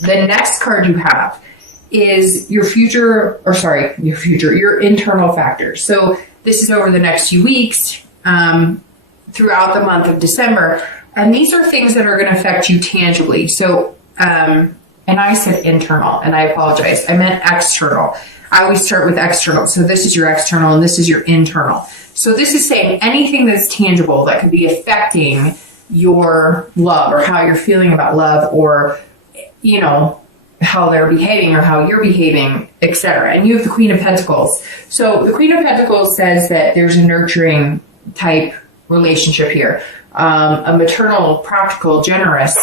The next card you have is your internal factors. So this is over the next few weeks, throughout the month of December. And these are things that are going to affect you tangibly. So, and I said internal, and I apologize. I meant external. I always start with external. So this is your external and this is your internal. So this is saying anything that's tangible that could be affecting your love or how you're feeling about love, or, you know, how they're behaving or how you're behaving, etc. And you have the Queen of Pentacles. So the Queen of Pentacles says that there's a nurturing type relationship here. A maternal, practical, generous,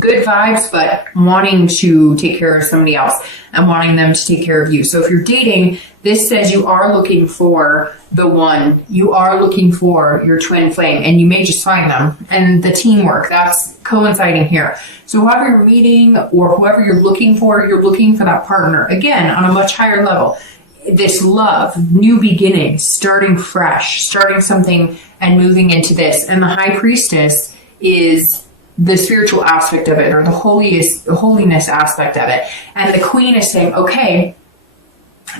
good vibes, but wanting to take care of somebody else and wanting them to take care of you. So if you're dating, this says you are looking for the one, you are looking for your twin flame, and you may just find them. And the teamwork, that's coinciding here. So whoever you're meeting or whoever you're looking for that partner, again, on a much higher level. This love, new beginnings, starting fresh, starting something and moving into this. And the High Priestess is the spiritual aspect of it, or the holiness aspect of it. And the Queen is saying, okay,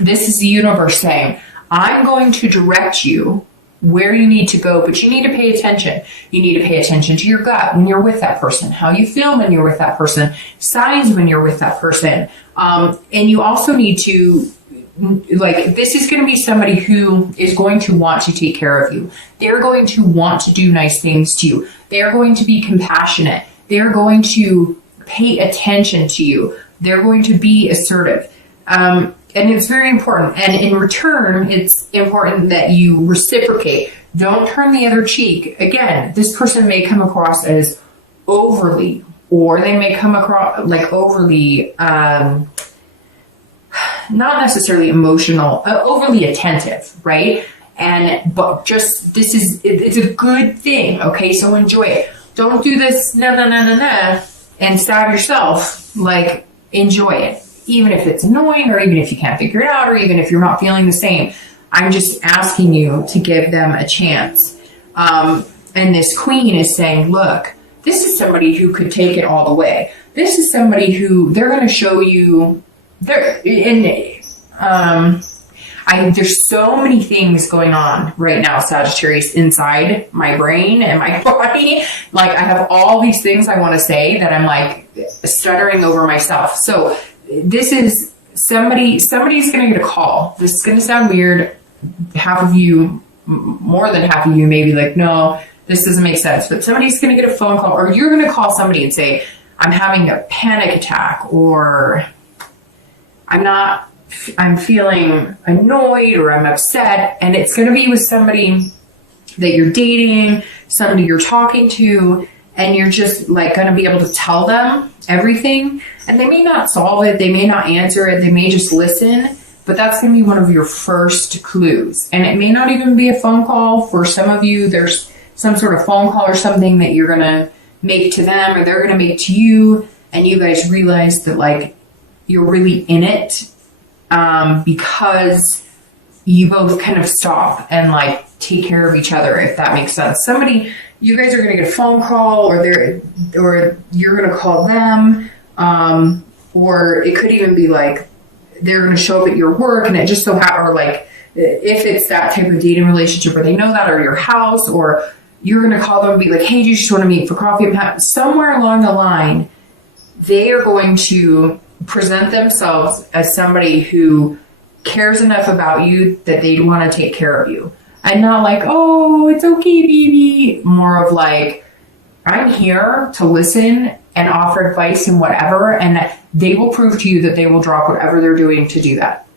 this is the universe saying, I'm going to direct you where you need to go, but you need to pay attention. You need to pay attention to your gut when you're with that person, how you feel when you're with that person, signs when you're with that person. And you also need to, like, this is going to be somebody who is going to want to take care of you. They're going to want to do nice things to you. They're going to be compassionate. They're going to pay attention to you. They're going to be assertive. And it's very important. And in return, it's important that you reciprocate. Don't turn the other cheek. Again, this person may come across as overly, or they may come across like overly, not necessarily emotional, overly attentive, right? But just, it's a good thing, okay? So enjoy it. Don't do this, and stab yourself. Like, enjoy it. Even if it's annoying, or even if you can't figure it out, or even if you're not feeling the same. I'm just asking you to give them a chance. And this Queen is saying, look, this is somebody who could take it all the way. This is somebody who they're going to show you. There's so many things going on right now, Sagittarius, inside my brain and my body. Like, I have all these things I want to say that I'm like stuttering over myself. So this is somebody's going to get a call. This is going to sound weird. Half of you, more than half of you may be like, no, this doesn't make sense. But somebody's going to get a phone call, or you're going to call somebody and say, I'm having a panic attack, or I'm feeling annoyed, or I'm upset. And it's going to be with somebody that you're dating, somebody you're talking to, and you're just like going to be able to tell them everything. And they may not solve it. They may not answer it. They may just listen. But that's going to be one of your first clues. And it may not even be a phone call. For some of you, there's some sort of phone call or something that you're going to make to them, or they're going to make to you. And you guys realize that, like, you're really in it, because you both kind of stop and like take care of each other, if that makes sense. You guys are going to get a phone call, or you're going to call them, or it could even be like they're going to show up at your work, and it just so happens, or like if it's that type of dating relationship where they know that, or your house, or you're going to call them and be like, hey, do you just want to meet for coffee? Somewhere along the line, they are going to present themselves as somebody who cares enough about you that they want to take care of you. And not like, oh, it's okay, baby. More of like, I'm here to listen and offer advice and whatever. And they will prove to you that they will drop whatever they're doing to do that.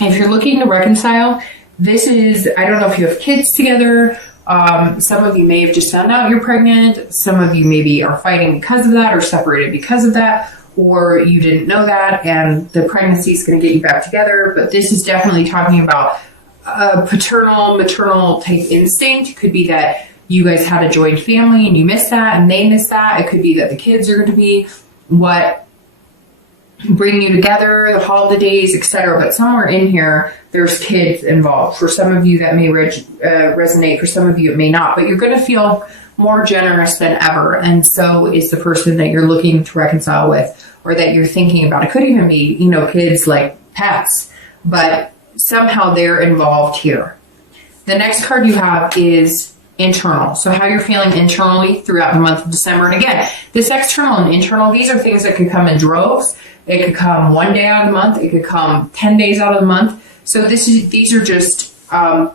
If you're looking to reconcile, this is, I don't know if you have kids together. Some of you may have just found out you're pregnant. Some of you maybe are fighting because of that, or separated because of that, or you didn't know that and the pregnancy is going to get you back together. But this is definitely talking about a paternal, maternal type instinct. It could be that you guys had a joint family and you missed that and they missed that. It could be that the kids are going to be what bring you together, the holidays, etc. But somewhere in here, there's kids involved. For some of you, that may resonate. For some of you, it may not. But you're going to feel more generous than ever. And so is the person that you're looking to reconcile with, or that you're thinking about. It could even be, kids like pets, but somehow they're involved here. The next card you have is internal. So how you're feeling internally throughout the month of December. And again, this external and internal, these are things that could come in droves. It could come one day out of the month. It could come 10 days out of the month. So these are just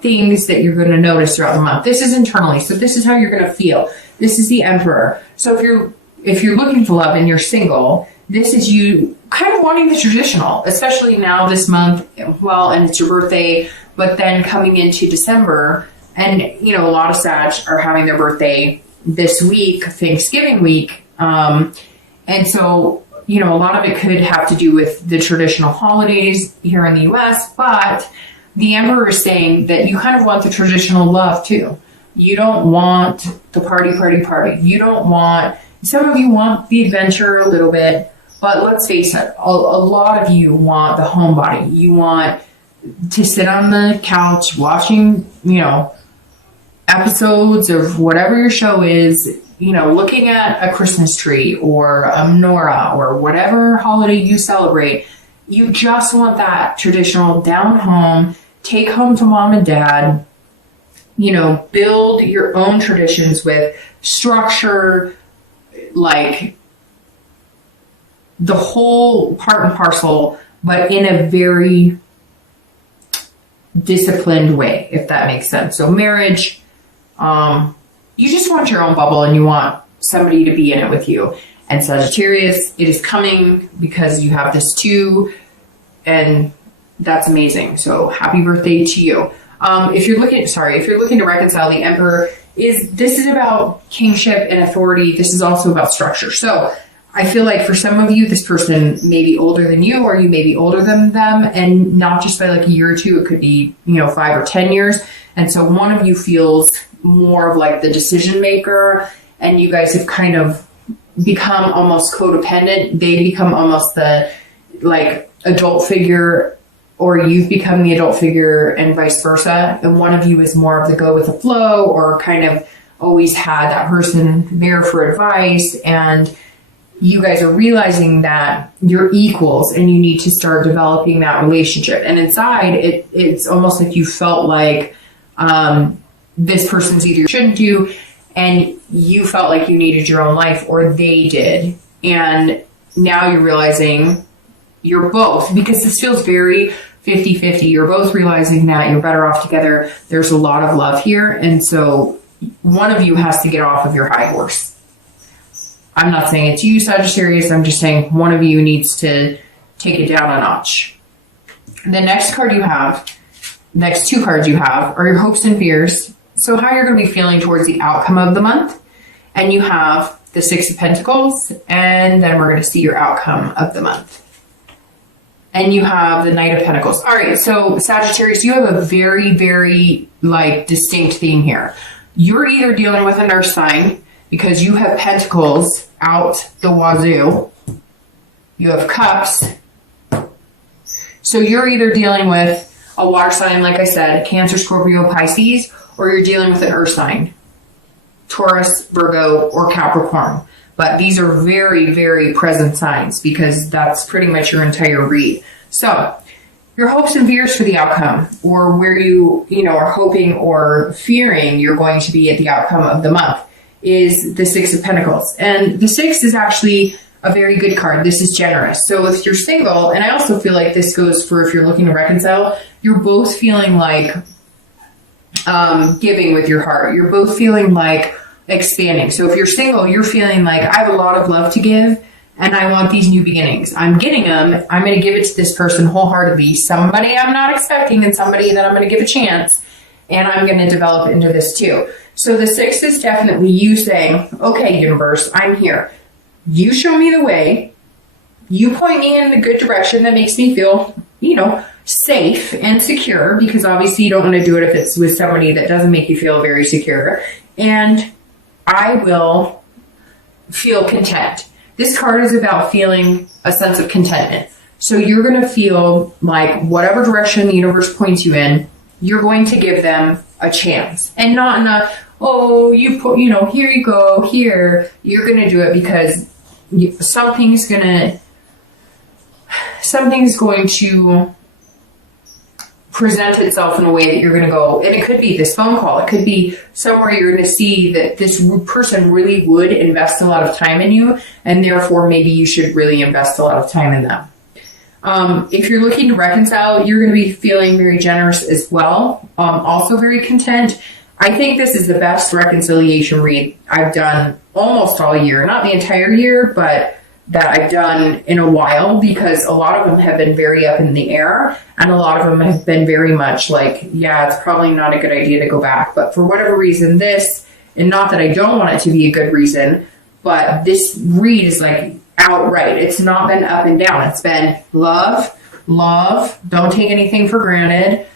things that you're going to notice throughout the month. This is internally. So this is how you're going to feel. This is the Emperor. So if you're looking for love and you're single, this is you kind of wanting the traditional, especially now this month. Well, and it's your birthday, but then coming into December, and a lot of Sag are having their birthday this week, Thanksgiving week, and so a lot of it could have to do with the traditional holidays here in the U.S., but the Emperor is saying that you kind of want the traditional love too. You don't want the party. You don't want, some of you want the adventure a little bit, but let's face it, a lot of you want the homebody. You want to sit on the couch watching, episodes of whatever your show is, looking at a Christmas tree or a menorah or whatever holiday you celebrate. You just want that traditional down home, take home to mom and dad, build your own traditions with structure, like the whole part and parcel, but in a very disciplined way, if that makes sense. So marriage, you just want your own bubble and you want somebody to be in it with you. And Sagittarius, it is coming because you have this too, and that's amazing. So happy birthday to you. If you're looking to reconcile, the Emperor this is about kingship and authority. This is also about structure. So I feel like for some of you, this person may be older than you, or you may be older than them, and not just by like a year or two. It could be, 5 or 10 years. And so one of you feels more of like the decision maker, and you guys have kind of become almost codependent. They become almost the like adult figure, or you've become the adult figure, and vice versa. And one of you is more of the go with the flow, or kind of always had that person there for advice. And you guys are realizing that you're equals and you need to start developing that relationship. And inside, it's almost like you felt like this person's either shouldn't do, and you felt like you needed your own life, or they did. And now you're realizing you're both, because this feels very 50-50. You're both realizing that you're better off together. There's a lot of love here. And so one of you has to get off of your high horse. I'm not saying it's you, Sagittarius. I'm just saying one of you needs to take it down a notch. The next two cards you have are your hopes and fears. So how you're going to be feeling towards the outcome of the month. And you have the Six of Pentacles, and then we're going to see your outcome of the month. And you have the Knight of Pentacles. All right, so Sagittarius, you have a very, very distinct theme here. You're either dealing with an earth sign, because you have Pentacles out the wazoo. You have Cups. So you're either dealing with a water sign, like I said, Cancer, Scorpio, Pisces, or you're dealing with an earth sign, Taurus, Virgo, or Capricorn. But these are very, very present signs, because that's pretty much your entire read. So your hopes and fears for the outcome, or where you are hoping or fearing you're going to be at the outcome of the month, is the Six of Pentacles. And the Six is actually a very good card. This is generous. So if you're single, and I also feel like this goes for if you're looking to reconcile, you're both feeling like giving with your heart. You're both feeling like expanding. So if you're single, you're feeling like, I have a lot of love to give, and I want these new beginnings. I'm getting them. I'm going to give it to this person wholeheartedly. Somebody I'm not expecting, and somebody that I'm going to give a chance, and I'm going to develop into this too. So the Six is definitely you saying, okay, universe, I'm here. You show me the way. You point me in the good direction that makes me feel, safe and secure, because obviously you don't want to do it if it's with somebody that doesn't make you feel very secure. And I will feel content. This card is about feeling a sense of contentment. So you're going to feel like whatever direction the universe points you in, you're going to give them a chance. And not in a, oh, you put, here you go, here, you're going to do it because something's going to present itself in a way that you're going to go, and it could be this phone call. It could be somewhere you're going to see that this person really would invest a lot of time in you, and therefore maybe you should really invest a lot of time in them. If you're looking to reconcile, you're going to be feeling very generous as well. Also very content. I think this is the best reconciliation read I've done almost all year. Not the entire year, but that I've done in a while, because a lot of them have been very up in the air, and a lot of them have been very much like, yeah, it's probably not a good idea to go back. But for whatever reason, this, and not that I don't want it to be a good reason, but this read is like outright. It's not been up and down. It's been love, don't take anything for granted,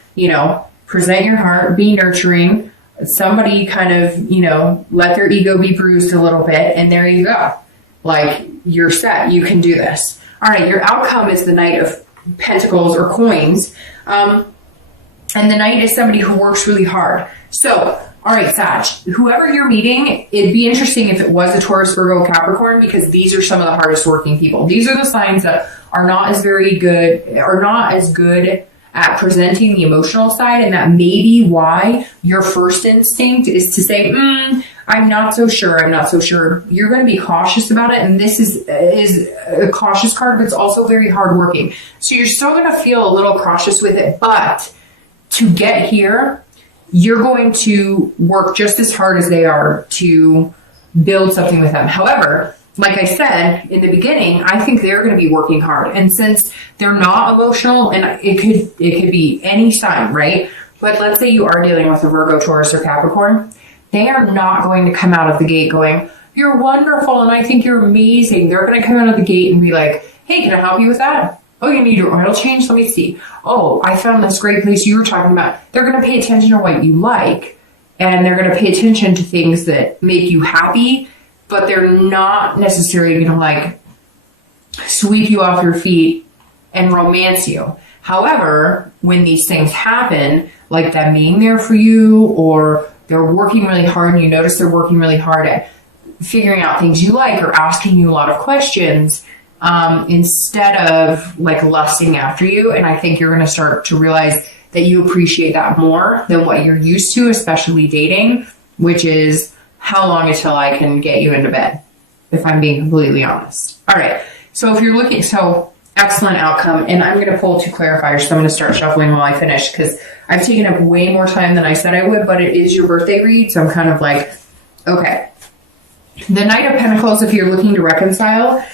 present your heart, be nurturing. Somebody kind of, let their ego be bruised a little bit, and there you go. Like, you're set. You can do this. All right, your outcome is the Knight of Pentacles or coins. And the Knight is somebody who works really hard. So, all right, Sag, whoever you're meeting, it'd be interesting if it was a Taurus, Virgo, Capricorn, because these are some of the hardest working people. These are the signs that are not as good at presenting the emotional side, and that may be why your first instinct is to say, I'm not so sure. You're going to be cautious about it, and this is a cautious card, but it's also very hardworking. So you're still going to feel a little cautious with it, but to get here, you're going to work just as hard as they are to build something with them. However, like I said in the beginning, I think they're going to be working hard. And since they're not emotional, and it could be any sign, right? But let's say you are dealing with a Virgo, Taurus, or Capricorn. They are not going to come out of the gate going, you're wonderful and I think you're amazing. They're going to come out of the gate and be like, hey, can I help you with that? Oh, you need your oil change? Let me see. Oh, I found this great place you were talking about. They're going to pay attention to what you like, and they're going to pay attention to things that make you happy, but they're not necessarily going to like sweep you off your feet and romance you. However, when these things happen, like them being there for you, or they're working really hard and you notice they're working really hard at figuring out things you like or asking you a lot of questions, instead of like lusting after you. And I think you're going to start to realize that you appreciate that more than what you're used to, especially dating, which is how long until I can get you into bed, if I'm being completely honest. All right. So if you're looking, excellent outcome. And I'm going to pull two clarifiers. So I'm going to start shuffling while I finish, because I've taken up way more time than I said I would, but it is your birthday read. So I'm kind of like, okay. The Knight of Pentacles, if you're looking to reconcile,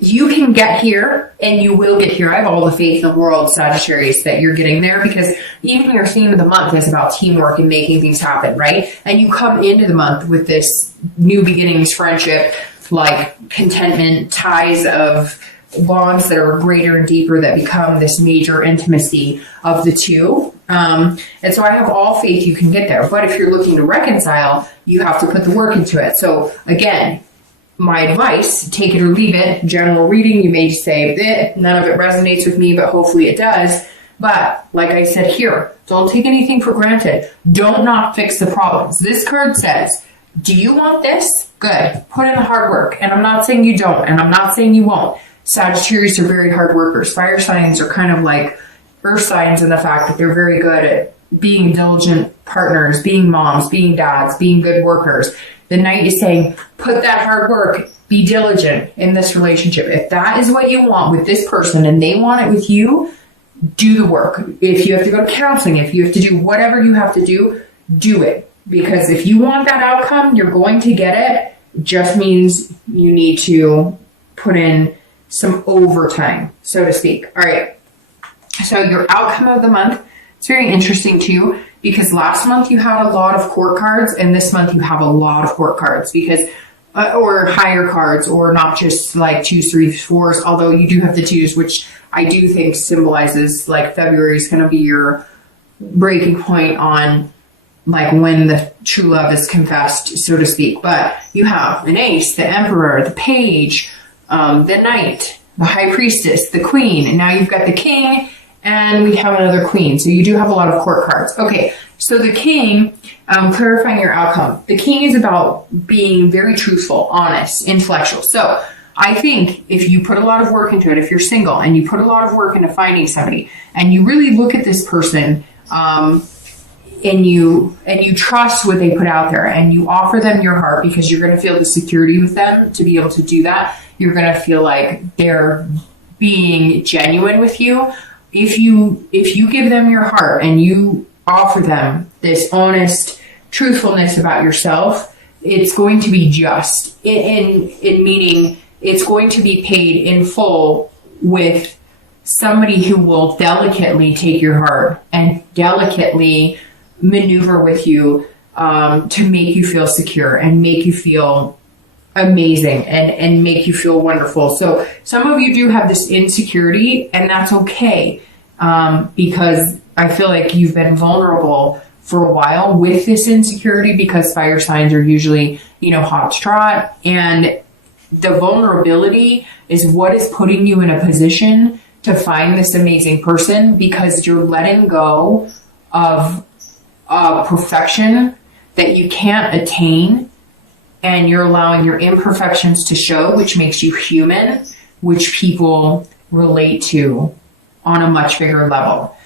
you can get here, and you will get here. I have all the faith in the world, Sagittarius, that you're getting there, because even your theme of the month is about teamwork and making things happen, right? And you come into the month with this new beginnings, friendship, like contentment, ties of bonds that are greater and deeper that become this major intimacy of the two. And so I have all faith you can get there. But if you're looking to reconcile, you have to put the work into it. So again, my advice, take it or leave it. General reading, you may say, none of it resonates with me, but hopefully it does. But like I said here, don't take anything for granted. Don't not fix the problems. This card says, do you want this? Good. Put in the hard work. And I'm not saying you don't, and I'm not saying you won't. Sagittarius are very hard workers. Fire signs are kind of like earth signs in the fact that they're very good at being diligent partners, being moms, being dads, being good workers. The Knight is saying, put that hard work, be diligent in this relationship. If that is what you want with this person and they want it with you, do the work. If you have to go to counseling, if you have to do whatever you have to do, do it. Because if you want that outcome, you're going to get it. It just means you need to put in some overtime, so to speak. All right. So your outcome of the month, it's very interesting too, because last month you had a lot of court cards, and this month you have a lot of court cards, because or higher cards, or not just like 2s, 3s, 4s, although you do have the 2s, which I do think symbolizes like February is going to be your breaking point on like when the true love is confessed, so to speak. But you have an ace, the emperor, the page, the knight, the high priestess, the queen, and now you've got the king, and we have another queen. So you do have a lot of court cards. Okay, So the king, clarifying your outcome. The king is about being very truthful, honest, intellectual. So I think if you put a lot of work into it, if you're single and you put a lot of work into finding somebody and you really look at this person, and you trust what they put out there and you offer them your heart because you're going to feel the security with them to be able to do that. You're going to feel like they're being genuine with you. If you give them your heart and you offer them this honest truthfulness about yourself, it's going to be just in meaning it's going to be paid in full with somebody who will delicately take your heart and delicately maneuver with you to make you feel secure and make you feel amazing and make you feel wonderful. So some of you do have this insecurity, and that's okay, because I feel like you've been vulnerable for a while with this insecurity, because fire signs are usually, hot to trot, and the vulnerability is what is putting you in a position to find this amazing person, because you're letting go of perfection that you can't attain, and you're allowing your imperfections to show, which makes you human, which people relate to on a much bigger level.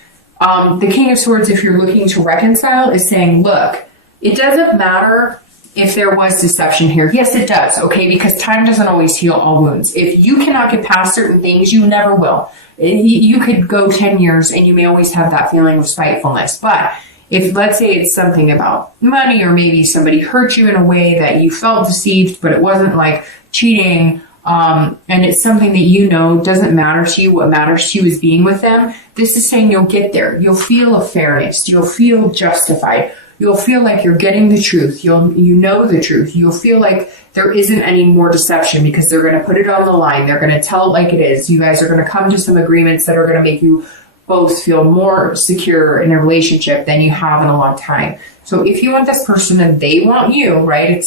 The King of Swords, if you're looking to reconcile, is saying, look, it doesn't matter if there was deception here. Yes, it does, okay? Because time doesn't always heal all wounds. If you cannot get past certain things, you never will. You could go 10 years and you may always have that feeling of spitefulness. But if, let's say, it's something about money, or maybe somebody hurt you in a way that you felt deceived, but it wasn't like cheating, and it's something that doesn't matter to you. What matters to you is being with them. This is saying you'll get there. You'll feel a fairness. You'll feel justified. You'll feel like you're getting the truth. You know the truth. You'll feel like there isn't any more deception, because they're going to put it on the line. They're going to tell it like it is. You guys are going to come to some agreements that are going to make you both feel more secure in a relationship than you have in a long time. So if you want this person and they want you, right? It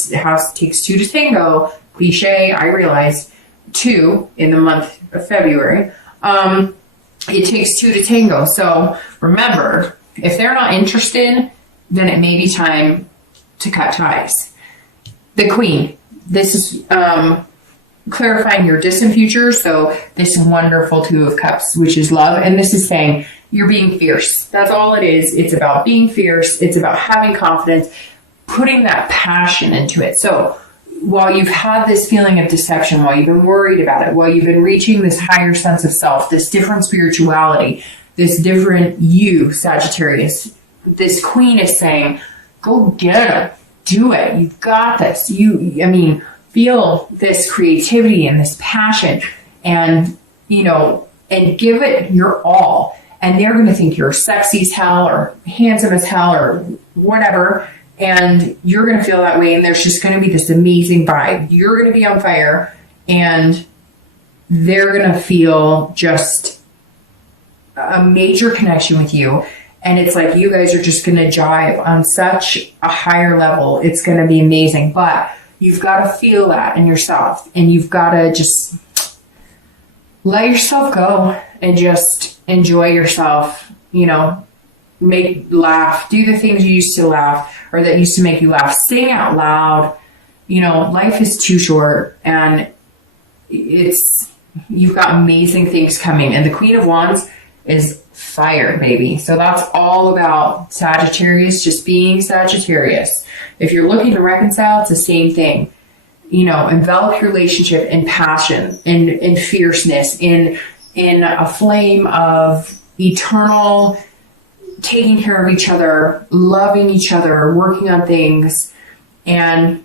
takes two to tango. Cliche, I realize, 2 in the month of February. It takes 2 to tango. So remember, if they're not interested, then it may be time to cut ties. The Queen. This is clarifying your distant future. So this wonderful 2 of Cups, which is love. And this is saying you're being fierce. That's all it is. It's about being fierce. It's about having confidence, putting that passion into it. So while you've had this feeling of deception, while you've been worried about it, while you've been reaching this higher sense of self, this different spirituality, this different you, Sagittarius, this Queen is saying, go get it. Do it. You've got this. Feel this creativity and this passion, and give it your all. And they're going to think you're sexy as hell or handsome as hell or whatever. And you're going to feel that way. And there's just going to be this amazing vibe. You're going to be on fire, and they're going to feel just a major connection with you. And it's like you guys are just going to jive on such a higher level. It's going to be amazing. But you've got to feel that in yourself. And you've got to just let yourself go and just enjoy yourself. Laugh. Do the things you used to laugh, or that used to make you laugh. Sing out loud. Life is too short. And you've got amazing things coming. And the Queen of Wands is fire, baby. So that's all about Sagittarius just being Sagittarius. If you're looking to reconcile, it's the same thing. Envelop your relationship in passion, in fierceness, in a flame of eternal taking care of each other, loving each other, working on things, and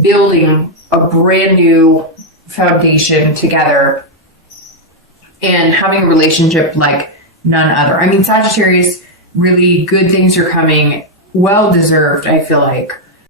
building a brand new foundation together, and having a relationship like none other. Sagittarius, really good things are coming. Well deserved, I feel like.